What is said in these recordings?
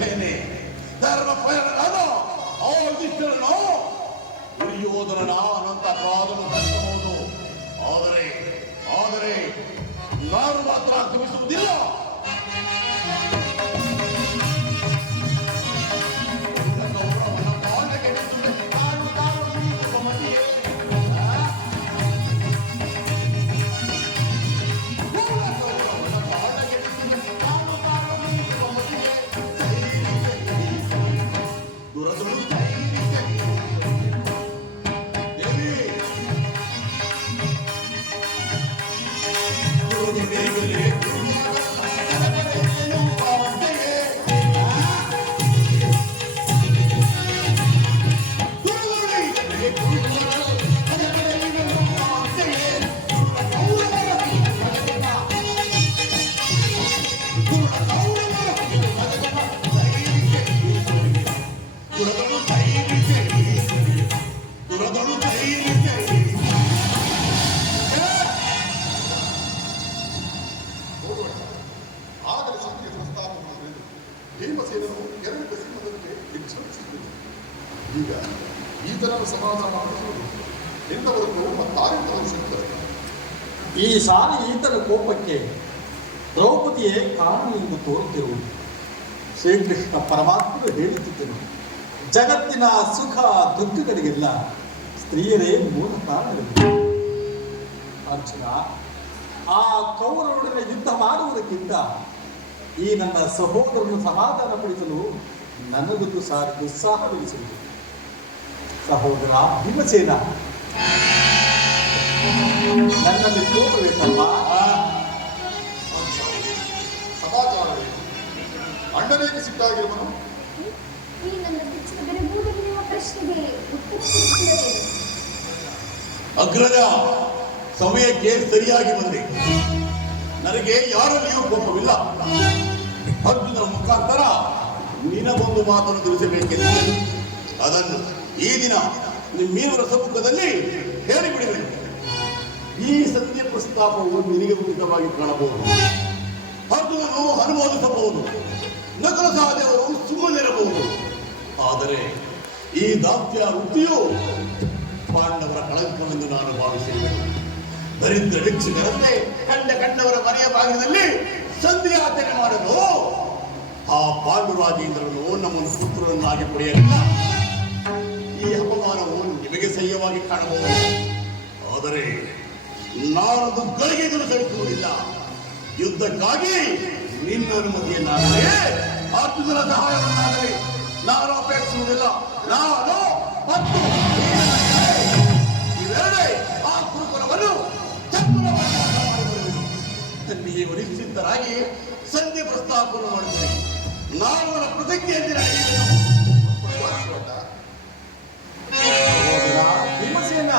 ಬಯಸುತ್ತೇನೆ. ಧರ್ಮಪರನಾದ ಆ ಯುಧಿಷ್ಠಿರನು ದುರ್ಯೋಧನನ ಅನಂತ ಅಪರಾಧವನ್ನು ದಂಡಿಸಬಹುದು. ಆದರೆ ನಾನು ಮಾತ್ರ ಕ್ಷಮಿಸುವುದಿಲ್ಲ. ಈಗ ಈ ತರ ಸಮಾಧಾನ ಮಾಡಿಸುವುದು ಎಂತವರೆಗೂ ಮತ್ತಾರಿಂದ ಅವಶ್ಯಕತೆ. ಈ ಸಾರಿ ಈತನ ಕೋಪಕ್ಕೆ ದ್ರೌಪದಿಯೇ ಕಾರಣ ಎಂದು ತೋರುತ್ತಿರುವುದು. ಶ್ರೀಕೃಷ್ಣ ಪರಮಾತ್ಮರು ಹೇಳುತ್ತಿದ್ದರು, ಜಗತ್ತಿನ ಸುಖ ದುಃಖಗಳಿಗೆಲ್ಲ ಸ್ತ್ರೀಯರೇ ಮೂಲ ಕಾರಣಗಳು. ಅರ್ಜುನ, ಆ ಕೌರವರೊಡನೆ ಯುದ್ಧ ಮಾಡುವುದಕ್ಕಿಂತ ಈ ನನ್ನ ಸಹೋದರನ್ನು ಸಮಾಧಾನಪಡಿಸಲು ನನಗೊಂದು ಸಾರಿ ಉತ್ಸಾಹವೆನಿಸುವುದು. ಸಹೋದರ ಭೀಮಸೇನ, ನನ್ನಲ್ಲಿ ಕೋಪಬೇಕಲ್ಲ. ಸಮಾಚಾರವೇ ಅಣ್ಣನೇಗೆ ಸಿಟ್ಟಾಗಿರುವನು? ಈ ನನ್ನ ಬಿಚ್ಚಿದ ಬೆರಗುವುದೆನ್ನುವ ಪ್ರಶ್ನೆಗೆ ಉತ್ತರಿಸುತ್ತಿರಲಿಲ್ಲ. ಅಗ್ರಜ, ಸಮಯಕ್ಕೆ ಸರಿಯಾಗಿ ಬಂದೆ. ನನಗೆ ಯಾರಲ್ಲಿಯೂ ಕೋಪವಿಲ್ಲ. ಅರ್ಜುನ ಮುಖಾಂತರ ನಿನಗೊಂದು ಮಾತನ್ನು ತಿಳಿಸಬೇಕೆಂದು ಅದನ್ನು ಈ ದಿನ ನಿಮ್ಮೇವರ ಸಮ್ಮುಖದಲ್ಲಿ ಹೇಳಿಬಿಡಬೇಕು. ಈ ಸತ್ಯ ಪ್ರಸ್ತಾಪವು ನಿನಗೆ ಉಚಿತವಾಗಿ ಕಾಣಬಹುದು. ಅರ್ಜುನನು ಅನುಮೋದಿಸಬಹುದು, ನಕಲ ಸಹದೇವರು ಸುಮ್ಮನಿರಬಹುದು. ಆದರೆ ಈ ದಾಸ್ಯ ವೃತ್ತಿಯು ಪಾಂಡವರ ಕಳಂಕವೆಂದು ನಾನು ಭಾವಿಸಿರುವೆ. ದರಿದ್ರ ಭಿಕ್ಷುಕರಂತೆ ಕಂಡವರ ಮನೆಯ ಭಾಗದಲ್ಲಿ ಸಂಧಿಯಾಚರಣೆ ಮಾಡಲು ಆ ಪಾಂಡುರಾಜೇಂದ್ರನು ನಮ್ಮನ್ನು ಪುತ್ರರನ್ನಾಗಿ ಪಡೆಯಲಿಲ್ಲ. ಈ ಅಪಮಾನವು ನಿಮಗೆ ಸಹ್ಯವಾಗಿ ಕಾಣಬಹುದು. ಆದರೆ ನಾನದು ಗಳಿಗೆಗಳು ಸಹಿಸುವುದಿಲ್ಲ. ಯುದ್ಧಕ್ಕಾಗಿ ನಿನ್ನ ಅನುಮತಿಯನ್ನಾಗಲಿ ಅರ್ಜುನನ ಸಹಾಯವನ್ನಾಗಲಿ ನಾನು ಅಪೇಕ್ಷಿಸುವುದಿಲ್ಲ. ನಾನು ಮತ್ತು ಇವೆರಡೇ ಆ ಕುರುಕುಲವನ್ನು ನೀವು ನಿಶ್ಚಿತರಾಗಿ ಸಂಧಿ ಪ್ರಸ್ತಾಪವನ್ನು ಮಾಡುತ್ತೀನಿ. ನಾನು ನನ್ನ ಪ್ರತಿಜ್ಞೆಯಲ್ಲಿ ನಡೆಯುತ್ತೇನೆ. ಭೀಮಸೇನ,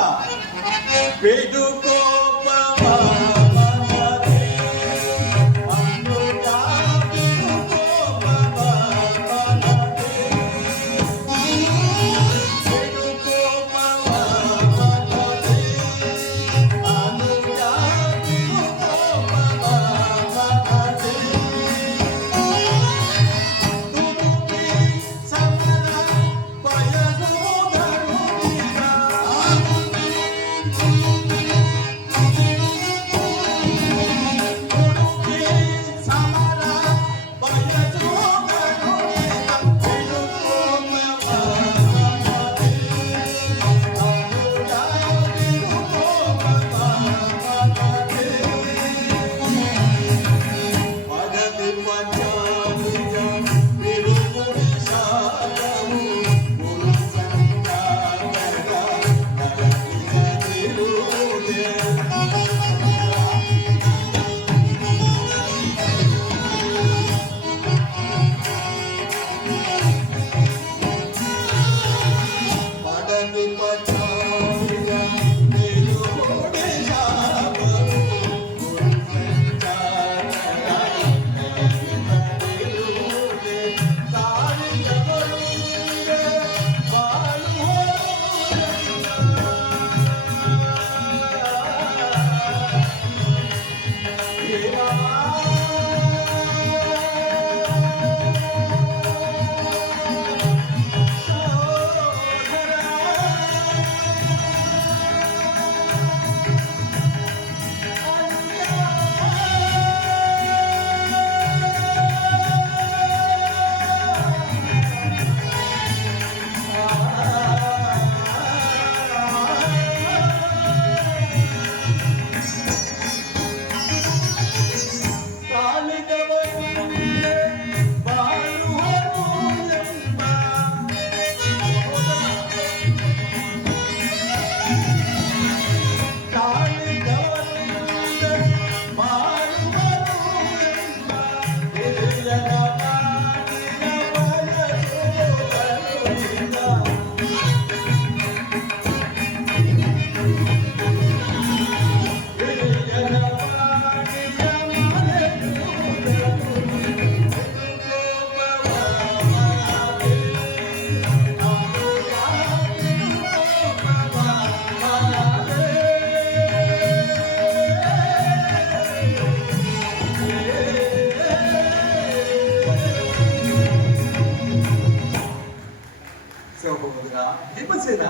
ಭೀಮಸೇನ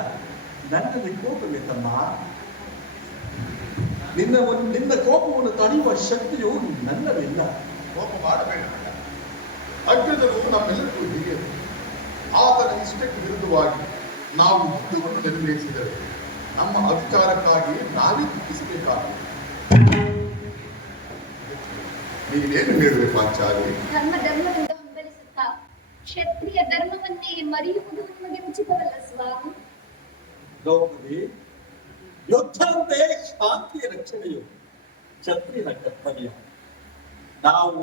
ನನ್ನಲ್ಲಿ ಕೋಪವೇ ತಮ್ಮ. ನಿನ್ನ ಕೋಪವನ್ನು ತಡೆಯುವ ಶಕ್ತಿಯು ನನ್ನಲ್ಲಿಲ್ಲ. ಕೋಪ ಮಾಡಬೇಡ. ಅಗ್ರಜರು ನಮ್ಮೆಲ್ಲರಿಗೂ ಹಿರಿಯರು. ಆತನ ಇಷ್ಟಕ್ಕೆ ವಿರುದ್ಧವಾಗಿ ನಾವು ಯುದ್ಧವನ್ನು ನಿರ್ವಹಿಸಿದರೆ ನಮ್ಮ ಅಧಿಕಾರಕ್ಕಾಗಿ ನಾವೇ ದುಃಖಿಸಬೇಕಾಗಿದೆ. ನೀವೇನು ಹೇಳುವೆ ಪಾಂಚಾಲಿ? ಧರ್ಮದಿಂದ ಹಂಬಲಿಸುತ್ತಾ ಕ್ಷತ್ರಿಯ ಧರ್ಮವನ್ನೇ ಮರೆಯುವುದು ನಮಗೆ ಉಚಿತವಲ್ಲ ಸ್ವಾಮಿ. ದ್ರೌಪದಿ, ಯುದ್ಧದಂತೆ ಶಾಂತಿಯ ರಕ್ಷಣೆಯು ಕ್ಷತ್ರಿಯನ ಕರ್ತವ್ಯ. ನಾವು